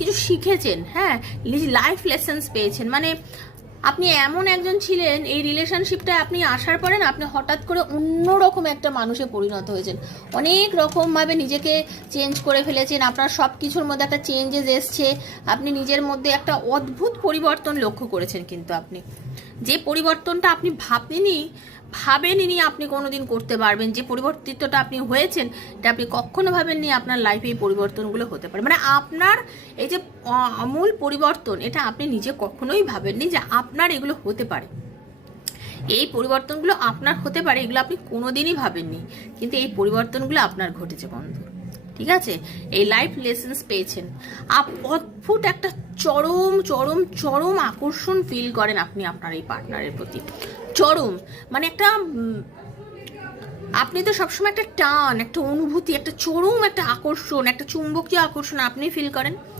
কিছু শিখেছেন, হ্যাঁ, লাইফ লেসেন্স পেয়েছেন। মানে আপনি এমন একজন ছিলেন, এই রিলেশনশিপটায় আপনি আসার পরে না আপনি হঠাৎ করে অন্যরকম একটা মানুষে পরিণত হয়েছেন, অনেক রকমভাবে নিজেকে চেঞ্জ করে ফেলেছেন, আপনার সব কিছুর মধ্যে একটা চেঞ্জেস এসছে, আপনি নিজের মধ্যে একটা অদ্ভুত পরিবর্তন লক্ষ্য করেছেন। কিন্তু আপনি যে পরিবর্তনটা আপনি ভাবেননি আপনি কোনোদিন করতে পারবেন, যে পরিবর্তিতটা আপনি হয়েছেন, এটা আপনি কখনো ভাবেননি আপনার লাইফে এই পরিবর্তনগুলো হতে পারে। মানে আপনার এই যে আমূল পরিবর্তন, এটা আপনি নিজে কখনোই ভাবেননি যে আপনার এগুলো হতে পারে, এই পরিবর্তনগুলো আপনার হতে পারে, এগুলো আপনি কোনোদিনই ভাবেননি। কিন্তু এই পরিবর্তনগুলো আপনার ঘটেছে বন্ধু, ঠিক আছে? এই লাইফ লেসেন্স পেয়েছেন, অদ্ভুত একটা চরম চরম চরম আকর্ষণ ফিল করেন আপনি আপনার এই পার্টনারের প্রতি। চরম, মানে একটা আপনি তো সবসময় একটা টান, একটা অনুভূতি, একটা চরম একটা আকর্ষণ, একটা চুম্বকীয় আকর্ষণ আপনি ফিল করেন।